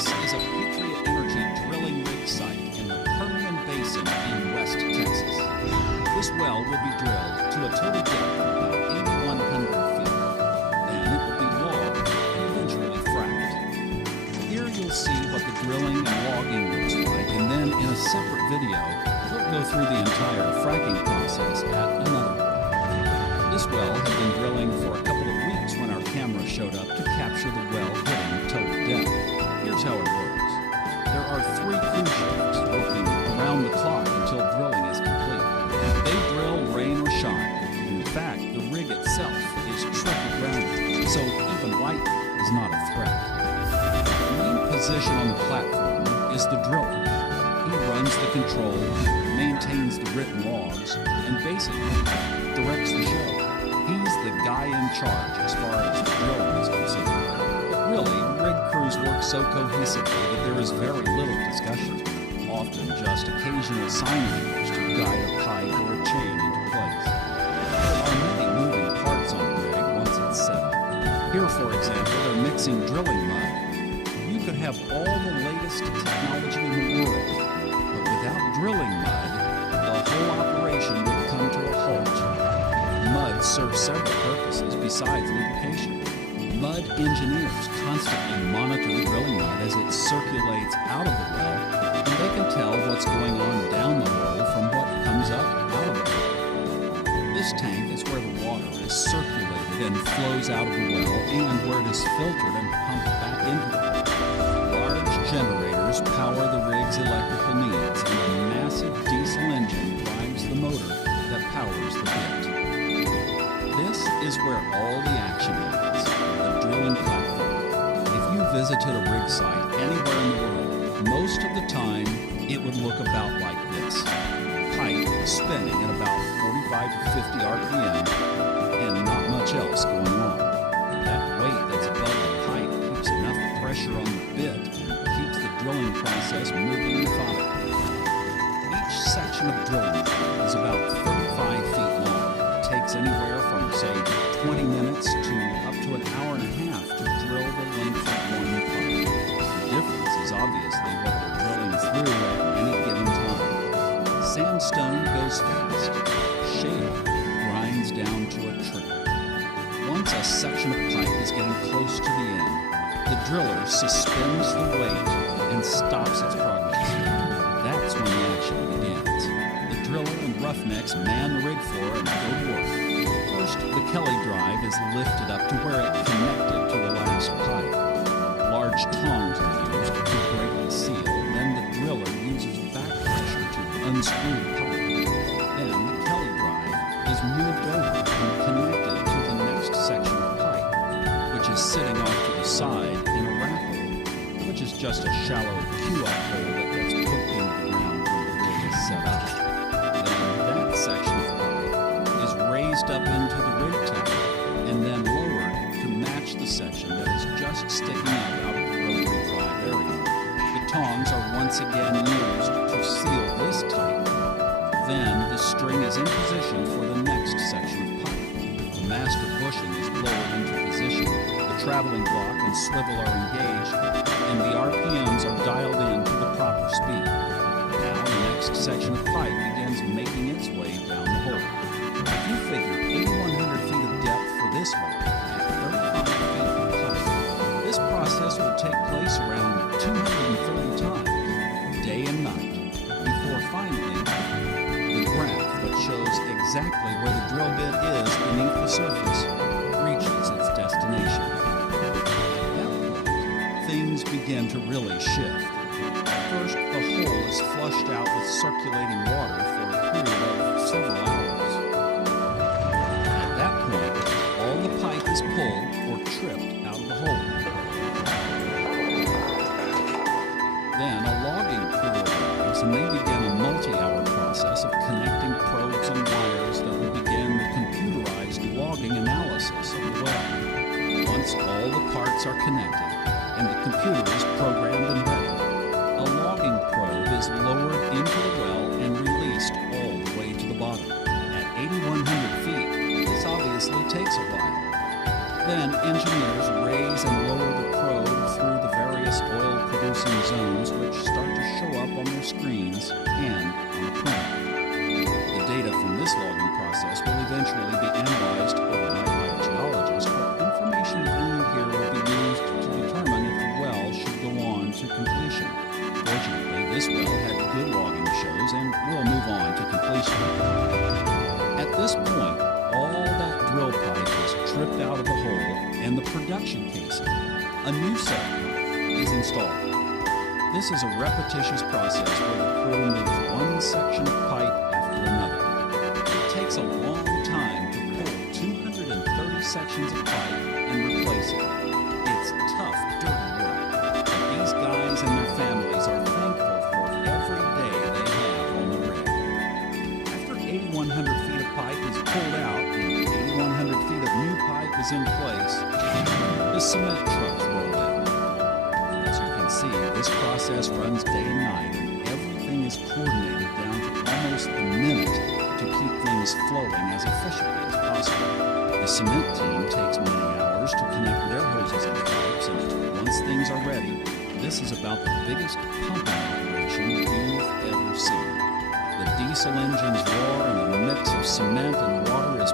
This is a Patriot Energy drilling rig site in the Permian Basin in West Texas. This well will be drilled to a total depth of about 8,100 feet. Then it will be logged and eventually fracked. Here you'll see what the drilling and logging looks like, and then in a separate video, we'll go through the entire fracking process at another well. This well had been drilling for a couple of weeks when our camera showed up to capture the well hitting total depth. Here's how it works. There are 3 crew shifts working around the clock until drilling is complete. They drill rain or shine. In fact, the rig itself is triple grounded, so even light is not a threat. The main position on the platform is the driller. He runs the control, maintains the written logs, and basically directs the show. He's the guy in charge as far as drilling is concerned. But really, rig crews work so cohesively that there is very little discussion, often just occasional sign language to guide a pipe or a chain into place. There are many moving parts on the rig once it's set up. Here, for example, they're mixing drilling mud. You could have all the latest technology in the world, but without drilling mud, the whole operation would come to a halt. Mud serves several purposes besides lubrication. Mud engineers constantly monitor the drilling mud as it circulates out of the well, and they can tell what's going on down the hole from what comes up out of the well. This tank is where the water is circulated and flows out of the well, and where it is filtered and pumped back into the well. Large generators power the rig's electrical needs, and a massive diesel engine drives the motor that powers the bit. This is where all the action happens, the drilling platform. If you visited a rig site anywhere in the world, most of the time it would look about like this. Pipe spinning at about 45 to 50 RPM and not much else going on. That weight that's above the pipe keeps enough pressure on the bit and keeps the drilling process moving methodically. Each section of drilling is about 35 feet long. It takes anywhere from, say, 20 minutes to up to an hour and a half to drill the length of one pipe. The difference is obviously what they're drilling through at any given time. Sandstone goes fast. Shale grinds down to a trickle. Once a section of pipe is getting close to the end, the driller suspends the weight and stops its progress. That's when the action begins. The driller and roughnecks man the rig floor and go to work. First, the Kelly drive is lifted up to where it connected to the last pipe. Large tongs are used to break the seal. Then the driller uses back pressure to unscrew the pipe. Then the Kelly drive is moved over and connected to the next section of pipe, which is sitting off to the side in a wrap hole, which is just a shallow Q-up hole that gets put into the ground when the rig is set up. Then that section of pipe is raised up into the rig tower and then lowered to match the section that is just sticking out of the rotary drive area. The tongs are once again used to seal this tightly. Then the string is in position for the next section of pipe. The master bushing is lowered into position. The traveling block and swivel are engaged, and the RPMs are dialed in to the proper speed. Now the next section of pipe begins making its way down the hole. If you figure 8,100 feet of depth for this hole at 35 feet of pipe, this process would take place around 230 times, day and night, before finally the graph that shows exactly where the drill bit is beneath the surface reaches its destination. At that point, things begin to really shift. First, the hole is flushed out with circulating water for a period of several hours. At that point, all the pipe is pulled or tripped out of the hole. Then a logging crew arrives and they begin a multi-hour process of connecting probes and wires that will begin the computerized logging analysis of the well. Once all the parts are connected and the computer is programmed and ready, a logging probe is lowered into the well and released all the way to the bottom. At 8,100 feet, this obviously takes a while. Then engineers raise and lower the probe through the various oil-producing zones which start to show up on their screens and on the printer. The data from this logging process will eventually be analyzed overnight by a geologist, but information gleaned here will be used to determine if the well should go on to completion. Fortunately, this well had good logging shows and will move on to completion. At this point, all that drill pipe is tripped out of the hole and the production casing, a new set is installed. This is a repetitious process where the crew moves one section of pipe after another. It takes a long time to pull 230 sections of pipe and replace it. It's tough, dirty work, but these guys and their families are thankful for every day they have on the rig. After 8,100 feet of pipe is pulled out and 8,100 feet of new pipe is in place, the cement trucks roll in. As you can see, this process runs day and night, and everything is coordinated down to almost the minute to keep things flowing as efficiently as possible. The cement team takes many hours to connect their hoses and pipes, and once things are ready, this is about the biggest pumping operation you've ever seen. The diesel engines roar, and a mix of cement and water is